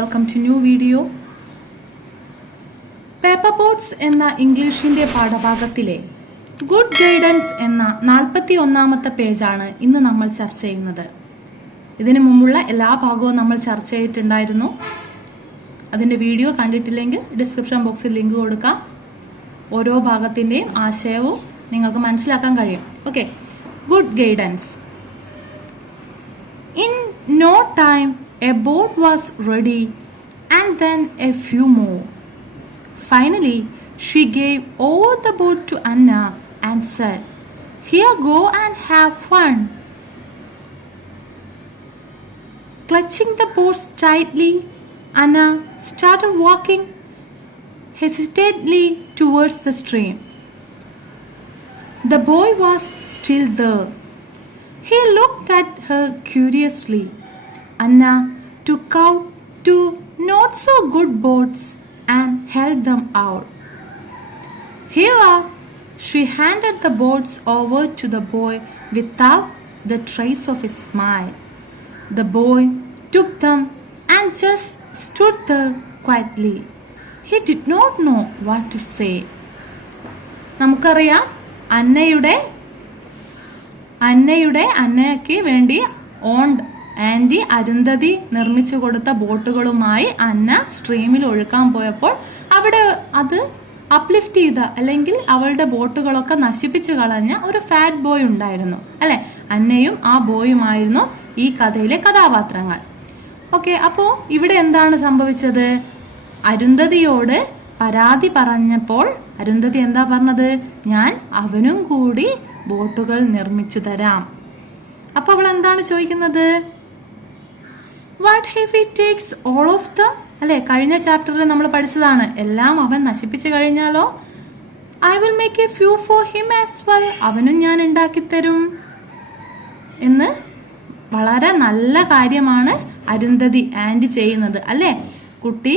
welcome to new video. Paper boats എന്ന ഇംഗ്ലീഷിന്റെ പാഠഭാഗത്തിലെ good guidance എന്ന 41ാമത്തെ പേജാണ് ഇന്ന് നമ്മൾ ചർച്ച ചെയ്യുന്നത്. ഇതിനു മുമ്പുള്ള എല്ലാ ഭാഗവും നമ്മൾ ചർച്ച ചെയ്തിട്ടുണ്ടായിരുന്നു. അതിന്റെ വീഡിയോ കണ്ടിട്ടില്ലെങ്കിൽ ഡിസ്ക്രിപ്ഷൻ ബോക്സിൽ ലിങ്ക് കൊടുക്കാം. ഓരോ ഭാഗത്തിന്റെയും ആശയവും നിങ്ങൾക്ക് മനസ്സിലാക്കാൻ കഴിയും. Okay, good guidance. In no time, a boat was ready, and then a few more. Finally, she gave all the boat to Anna and said, "Here, go and have fun." Clutching the boats tightly, Anna started walking hesitantly towards the stream. The boy was still there. He looked at her curiously. Anna took out 2 not so good boats and held them out. Here are, she handed the boats over to the boy without the trace of a smile. The boy took them and just stood there quietly. He did not know what to say. നമുക്കറിയാം, അന്നയ്ക്ക് വേണ്ടി anti Arundhati നിർമ്മിച്ചു കൊടുത്ത ബോട്ടുകളുമായി അന്ന സ്ട്രീമിൽ ഒഴുക്കാൻ പോയപ്പോൾ അവിടെ അത് uplift ചെയ്ത അല്ലെങ്കിൽ അവളുടെ ബോട്ടുകളൊക്കെ നശിപ്പിച്ചു കളഞ്ഞ ഒരു ഫാറ്റ് ബോയ് ഉണ്ടായിരുന്നു അല്ലെ. അന്നയും ആ ബോയുമായിരുന്നു ഈ കഥയിലെ കഥാപാത്രങ്ങൾ. ഓക്കെ, അപ്പോ ഇവിടെ എന്താണ് സംഭവിച്ചത്? അരുന്ധതിയോട് പരാതി പറഞ്ഞപ്പോൾ അരുന്ധതി എന്താ പറഞ്ഞത്? ഞാൻ അവനും കൂടി ബോട്ടുകൾ നിർമ്മിച്ചു തരാം. അപ്പൊ അവൾ എന്താണ് ചോദിക്കുന്നത്? What if he takes all of them? അല്ലെ, കഴിഞ്ഞ ചാപ്റ്ററിൽ നമ്മൾ പഠിച്ചതാണ്. എല്ലാം അവൻ നശിപ്പിച്ചു കഴിഞ്ഞാലോ? I will make A few for him as well. അവനും ഞാൻ ഉണ്ടാക്കി തരും എന്ന് വളരെ നല്ല കാര്യമാണ് അരുന്ധതി ആന്റി ചെയ്യുന്നത് അല്ലെ. കുട്ടി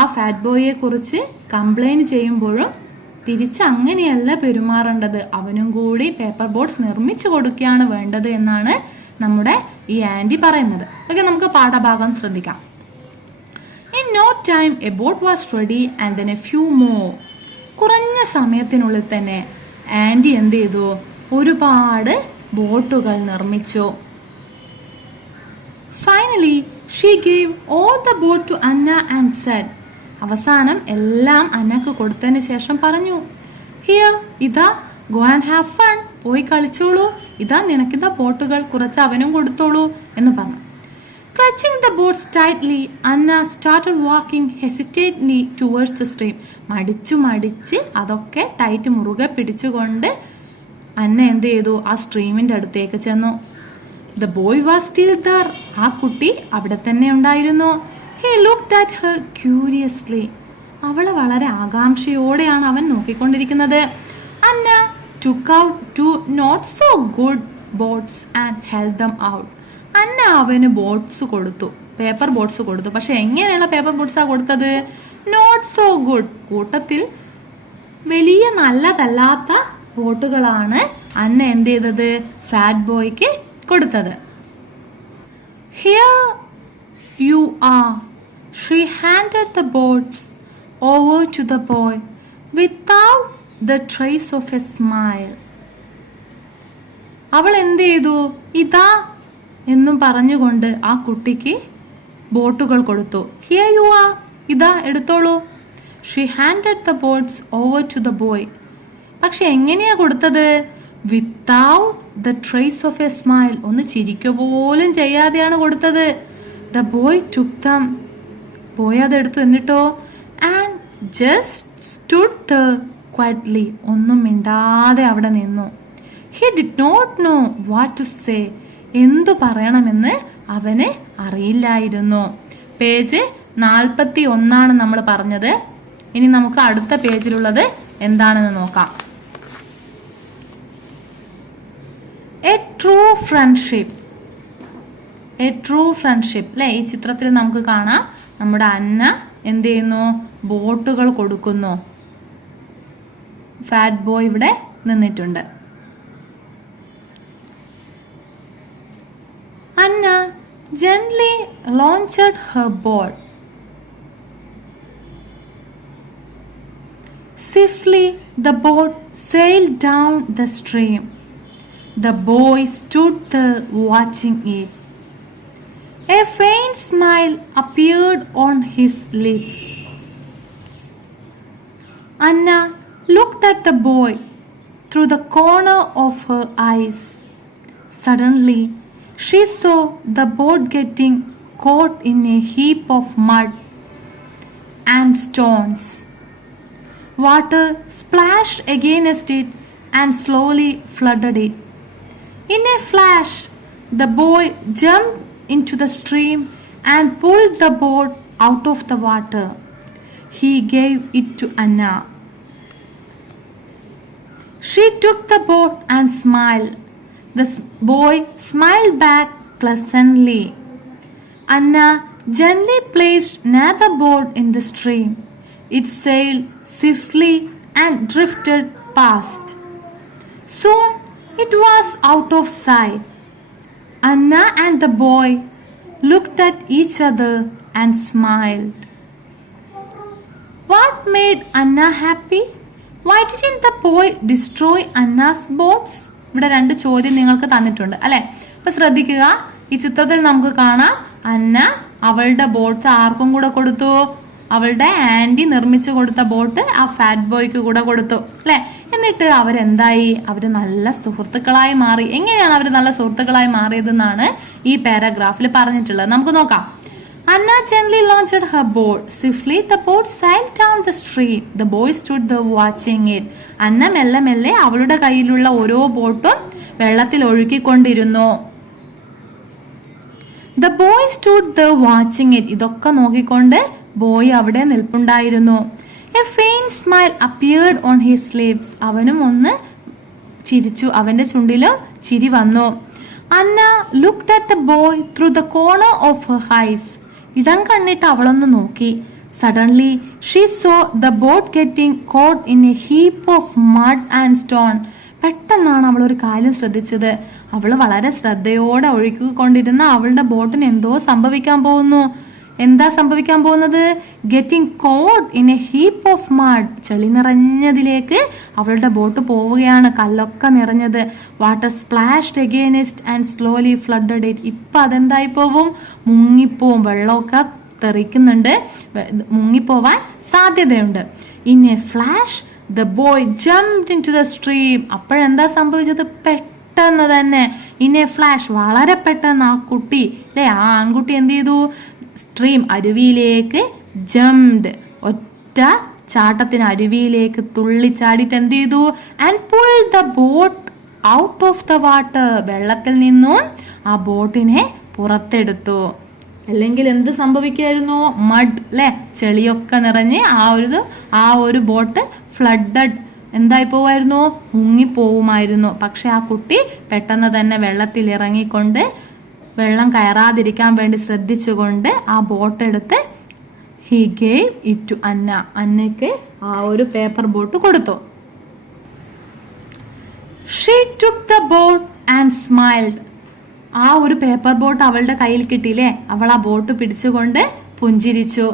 ആ ഫാറ്റ് ബോയെ കുറിച്ച് കംപ്ലൈന്റ് ചെയ്യുമ്പോഴും തിരിച്ച് അങ്ങനെയല്ല പെരുമാറേണ്ടത്. അവനും കൂടി പേപ്പർ ബോട്ട്സ് നിർമ്മിച്ചു കൊടുക്കുകയാണ് വേണ്ടത് എന്നാണ് നമ്മുടെ ഈ ആന്റി പറയുന്നത്. ഓക്കെ, നമുക്ക് പാഠഭാഗം ശ്രദ്ധിക്കാം. In no time a boat was ready and then a few more. കുറഞ്ഞ സമയത്തിനുള്ളിൽ തന്നെ ആന്റി എന്ത് ചെയ്തു? ഒരുപാട് ബോട്ടുകൾ നിർമ്മിച്ചു. Finally, she gave all the boat to Anna and said, അവസാനം എല്ലാം അന്നക്ക് കൊടുത്തതിന് ശേഷം പറഞ്ഞു, ഹിയർ, ഇതാ, ഗോ ആൻഡ് ഹാവ് ഫൺ, പോയി കളിച്ചോളൂ, ഇതാ നിനക്കിതാ ബോട്ടുകൾ, കുറച്ച് അവനും കൊടുത്തോളൂ എന്ന് പറഞ്ഞു. Clutching the boats tightly, Anna started walking hesitantly towards the stream. മടിച്ച് അതൊക്കെ ടൈറ്റ് മുറുകെ പിടിച്ചുകൊണ്ട് അന്ന എന്ത് ചെയ്തു? ആ സ്ട്രീമിന്റെ അടുത്തേക്ക് ചെന്നു. The boy was still there. ആ കുട്ടി അവിടെ തന്നെ ഉണ്ടായിരുന്നു. He looked at her curiously. അവളെ വളരെ ആകാംക്ഷയോടെയാണ് അവൻ നോക്കിക്കൊണ്ടിരിക്കുന്നത്. Anna took out 2 not so good boats and held them out. അന്ന അവന് ബോട്ട്സ് കൊടുത്തു, പേപ്പർ ബോട്ട്സ് കൊടുത്തു. പക്ഷെ എങ്ങനെയുള്ള പേപ്പർ ബോട്ട്സാ കൊടുത്തത്? നോട്ട് സോ ഗുഡ്, കൂട്ടത്തിൽ വലിയ നല്ലതല്ലാത്ത ബോട്ടുകളാണ് അന്ന എന്ത് ചെയ്തത്? ഫാറ്റ് ബോയ്ക്ക് കൊടുത്തത്. Here you are. She handed the boats over to the boy without the trace of a smile. അവൾ എന്ത് ചെയ്തു? ഇതാ എന്നും പറഞ്ഞുകൊണ്ട് ആ കുട്ടിക്ക് ബോട്ടുകൾ കൊടുത്തു. Here you are. ഇതാ എടുത്തോളൂ. She handed the boats over to the boy. പക്ഷെ എങ്ങനെയാ കൊടുത്തത്? Without the trace of a smile. ഒന്ന് ചിരിക്കുക പോലും ചെയ്യാതെയാണ് കൊടുത്തത്. The boy took them. Boy അതെടുത്തു. എന്നിട്ടോ? And just stood there quietly. ഒന്നും മിണ്ടാതെ അവിടെ നിന്നു. He did not know what to say. എന്തു പറയണമെന്ന് അവന് അറിയില്ലായിരുന്നു. പേജ് 41 നമ്മൾ പറഞ്ഞത്. ഇനി നമുക്ക് അടുത്ത പേജിലുള്ളത് എന്താണെന്ന് നോക്കാം. A true friendship. A true friendship അല്ലെ. ഈ ചിത്രത്തിൽ നമുക്ക് കാണാം, നമ്മുടെ അന്ന എന്ത് ചെയ്യുന്നു? ബോട്ടുകൾ കൊടുക്കുന്നു. ഫാറ്റ് ബോയ് ഇവിടെ നിന്നിട്ടുണ്ട്. അന്ന gently launched her boat. Swiftly the boat sailed down the stream. The boy stood there watching it. A faint smile appeared on his lips. Anna looked at the boy through the corner of her eyes. Suddenly, she saw the boat getting caught in a heap of mud and stones. Water splashed against it and slowly flooded it. In a flash, the boy jumped into the stream and pulled the boat out of the water. He gave it to Anna. She took the boat and smiled. The boy smiled back pleasantly. Anna gently placed another boat in the stream. It sailed swiftly and drifted past. Soon it was out of sight. Anna and the boy looked at each other and smiled. What made Anna happy? Why didn't the boy destroy Anna's boats? ഇവിടെ 2 ചോദ്യം നിങ്ങൾക്ക് തന്നിട്ടുണ്ട് അല്ലെ. അപ്പൊ ശ്രദ്ധിക്കുക, ഈ ചിത്രത്തിൽ നമുക്ക് കാണാം അന്ന അവളുടെ ബോട്ട് ആർക്കും കൂടെ കൊടുത്തു? അവളുടെ ആന്റി നിർമ്മിച്ചു കൊടുത്ത ബോട്ട് ആ ഫാറ്റ് ബോയ്ക്ക് കൂടെ കൊടുത്തു അല്ലെ. എന്നിട്ട് അവരെന്തായി? അവര് നല്ല സുഹൃത്തുക്കളായി മാറി. എങ്ങനെയാണ് അവര് നല്ല സുഹൃത്തുക്കളായി മാറിയതെന്നാണ് ഈ പാരഗ്രാഫിൽ പറഞ്ഞിട്ടുള്ളത്. നമുക്ക് നോക്കാം. Anna gently launched her boat. Swiftly the boat sailed down the stream. The boy stood there watching it. അന്ന മെല്ലെ മെല്ലെ അവളുടെ കയ്യിലുള്ള ഓരോ ബോട്ടും വെള്ളത്തിൽ ഒഴുക്കിക്കൊണ്ടിരുന്നു. The boy stood there watching it. ഇതൊക്കെ നോക്കിക്കൊണ്ട് ബോയ് അവിടെ നിൽപ്പുണ്ടായിരുന്നു. A faint smile appeared on his lips. അവനും ഒന്ന് ചിരിച്ചു, അവന്റെ ചുണ്ടിലും ചിരി വന്നു. Anna looked at the boy through the corner of her eyes. ഇടം കണ്ണിട്ട് അവളൊന്ന് നോക്കി. Suddenly she saw the boat getting caught in a heap of mud and stone. പെട്ടെന്നാണ് അവൾ ഒരു കാര്യം ശ്രദ്ധിച്ചത്. അവൾ വളരെ ശ്രദ്ധയോടെ ഒഴുക്കിക്കൊണ്ടിരുന്ന അവളുടെ ബോട്ടിന് എന്തോ സംഭവിക്കാൻ പോകുന്നു. എന്താ സംഭവിക്കാൻ പോകുന്നത്? Getting caught in a heap of mud. ചെളി നിറഞ്ഞതിലേക്ക് അവളുടെ ബോട്ട് പോവുകയാണ്, കല്ലൊക്കെ നിറഞ്ഞത്. Water splashed against and slowly flooded it. ഇപ്പൊ അതെന്തായി പോവും? മുങ്ങിപ്പോവും. വെള്ളമൊക്കെ തെറിക്കുന്നുണ്ട്, മുങ്ങിപ്പോവാൻ സാധ്യതയുണ്ട്. In a flash the boy jumped into the stream. അപ്പോഴെന്താ സംഭവിച്ചത്? പെട്ടെന്ന് തന്നെ ഇൻ എ ഫ്ലാഷ്, വളരെ പെട്ടെന്ന് ആ കുട്ടി അല്ലെ, ആ ആൺകുട്ടി എന്ത് ചെയ്തു? സ്ട്രീം, അരുവിയിലേക്ക് ജംപ്ഡ്, ഒറ്റ ചാട്ടത്തിന് അരുവിയിലേക്ക് തുള്ളിച്ചാടിയിട്ട് എന്ത് ചെയ്തു? And pull the boat out of the water. വെള്ളത്തിൽ നിന്നും ആ ബോട്ടിനെ പുറത്തെടുത്തു. അല്ലെങ്കിൽ എന്ത് സംഭവിക്കായിരുന്നു? മഡ് അല്ലെ, ചെളിയൊക്കെ നിറഞ്ഞ് ആ ഒരു ബോട്ട് ഫ്ലഡഡ് എന്തായി പോവായിരുന്നു? മുങ്ങിപ്പോവുമായിരുന്നു. പക്ഷെ ആ കുട്ടി പെട്ടെന്ന് തന്നെ വെള്ളത്തിൽ ഇറങ്ങിക്കൊണ്ട് വെള്ളം കയറാതിരിക്കാൻ വേണ്ടി ശ്രദ്ധിച്ചുകൊണ്ട് ആ ബോട്ട് എടുത്ത് ഹി ഗേവ് ഇറ്റ് ടു അന്ന. അന്നയ്ക്ക് ആ ഒരു പേപ്പർ ബോട്ട് കൊടുത്തു. She took the boat and smiled. ആ ഒരു പേപ്പർ ബോട്ട് അവളുടെ കയ്യിൽ കിട്ടിയില്ലേ, അവൾ ആ ബോട്ട് പിടിച്ചുകൊണ്ട് പുഞ്ചിരിച്ചു.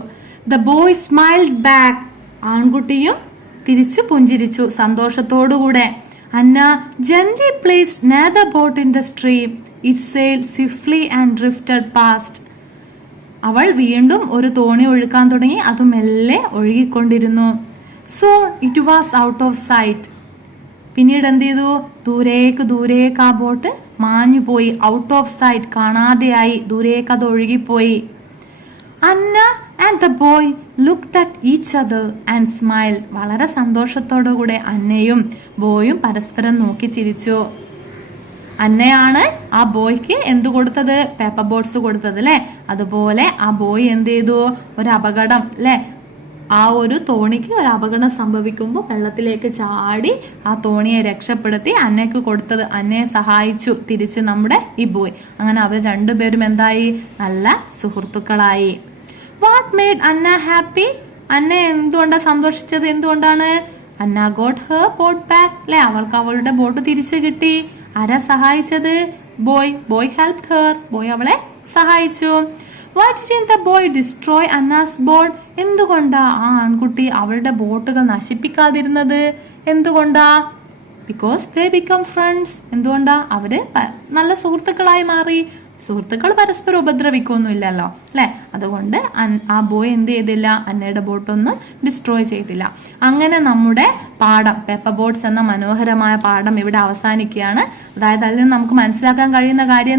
The boy smiled back. ആൺകുട്ടിയും തിരിച്ചു പുഞ്ചിരിച്ചു സന്തോഷത്തോടുകൂടെ. അന്ന gently placed another boat in the stream. It sailed swiftly and drifted past. അവൾ വീണ്ടും ഒരു തോണി ഒഴുക്കാൻ തുടങ്ങി, അത് മെല്ലെ ഒഴുകിക്കൊണ്ടിരുന്നു. So it was out of sight. പിന്നീട് എന്ത് ചെയ്തു? ദൂരേക്ക് ആ ബോട്ട് മാഞ്ഞുപോയി. ഔട്ട് ഓഫ് സൈറ്റ്, കാണാതെയായി, ദൂരേക്ക് അത് ഒഴുകിപ്പോയി. Anna and the boy looked at each other and smiled. വളരെ സന്തോഷത്തോടുകൂടെ അന്നയും ബോയും പരസ്പരം നോക്കി ചിരിച്ചു. അന്നയാണ് ആ ബോയ്ക്ക് എന്ത് കൊടുത്തത്? പേപ്പർ ബോട്ട്സ് കൊടുത്തത് അല്ലെ. അതുപോലെ ആ ബോയ് എന്ത് ചെയ്തു? ഒരു അപകടം അല്ലെ, ആ ഒരു തോണിക്ക് ഒരു അപകടം സംഭവിക്കുമ്പോൾ വെള്ളത്തിലേക്ക് ചാടി ആ തോണിയെ രക്ഷപ്പെടുത്തി അന്നയ്ക്ക് കൊടുത്തത്. അന്നയെ സഹായിച്ചു തിരിച്ച് നമ്മുടെ ഈ ബോയ്. അങ്ങനെ അവർ രണ്ടുപേരും എന്തായി? നല്ല സുഹൃത്തുക്കളായി. What made Anna happy? Anna എന്തുകൊണ്ടാണ് സന്തോഷിച്ചത്? എന്തുകൊണ്ടാണ്? Anna got her boat back അല്ലെ, അവൾക്ക് അവളുടെ ബോട്ട് തിരിച്ചു കിട്ടി. ആരാ സഹായിച്ചത്? Boy helped her. ബോയ് അവളെ സഹായിച്ചു. Why didn't the boy destroy Anna's boat? എന്തുകൊണ്ടാ ആ ആൺകുട്ടി അവളുടെ ബോട്ടുകൾ നശിപ്പിക്കാതിരുന്നത്? എന്തുകൊണ്ടാ? Because they become friends. എന്തുകൊണ്ടാ? അവര് നല്ല സുഹൃത്തുക്കളായി മാറി. സുഹൃത്തുക്കൾ പരസ്പരം ഉപദ്രവിക്കൊന്നുമില്ലല്ലോ അല്ലെ. അതുകൊണ്ട് ആ ബോയ് എന്ത് ചെയ്തില്ല, അന്നയുടെ ബോട്ടൊന്നും ഡിസ്ട്രോയ് ചെയ്തില്ല. അങ്ങനെ നമ്മുടെ പാഠം പെപ്പർ ബോട്ട്സ് എന്ന മനോഹരമായ പാഠം ഇവിടെ അവസാനിക്കുകയാണ്. അതായത് അതിൽ നിന്ന് നമുക്ക് മനസ്സിലാക്കാൻ കഴിയുന്ന കാര്യം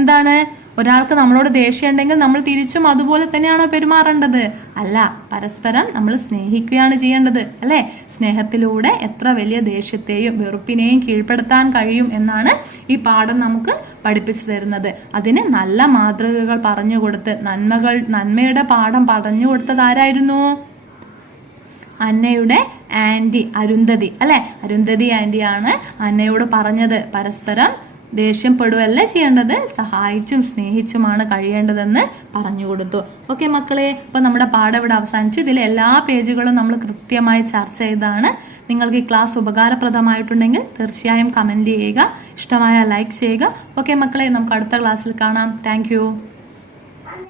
എന്താണ് ഒരാൾക്ക് നമ്മളോട് ദേഷ്യം ഉണ്ടെങ്കിൽ നമ്മൾ തിരിച്ചും അതുപോലെ തന്നെയാണോ പെരുമാറേണ്ടത്? അല്ല, പരസ്പരം നമ്മൾ സ്നേഹിക്കുകയാണ് ചെയ്യേണ്ടത് അല്ലെ. സ്നേഹത്തിലൂടെ എത്ര വലിയ ദേഷ്യത്തെയും വെറുപ്പിനെയും കീഴ്പ്പെടുത്താൻ കഴിയും എന്നാണ് ഈ പാഠം നമുക്ക് പഠിപ്പിച്ചു തരുന്നത്. അതിന് നല്ല മാതൃകകൾ പറഞ്ഞു കൊടുത്ത് നന്മയുടെ പാഠം പറഞ്ഞു കൊടുത്തത് ആരായിരുന്നു? അന്നയുടെ ആന്റി അരുന്ധതി അല്ലെ. അരുന്ധതി ആന്റിയാണ് അന്നയോട് പറഞ്ഞത് പരസ്പരം ദേഷ്യപ്പെടുകയല്ല ചെയ്യേണ്ടത്, സഹായിച്ചും സ്നേഹിച്ചുമാണ് കഴിയേണ്ടതെന്ന് പറഞ്ഞു കൊടുത്തു. ഓക്കെ മക്കളെ, അപ്പൊ നമ്മുടെ പാഠം ഇവിടെ അവസാനിച്ചു. ഇതിലെ എല്ലാ പേജുകളും നമ്മൾ കൃത്യമായി ചർച്ച ചെയ്താണ്. നിങ്ങൾക്ക് ഈ ക്ലാസ് ഉപകാരപ്രദമായിട്ടുണ്ടെങ്കിൽ തീർച്ചയായും കമന്റ് ചെയ്യുക, ഇഷ്ടമായ ലൈക്ക് ചെയ്യുക. ഓക്കെ മക്കളെ, നമുക്ക് അടുത്ത ക്ലാസ്സിൽ കാണാം. താങ്ക്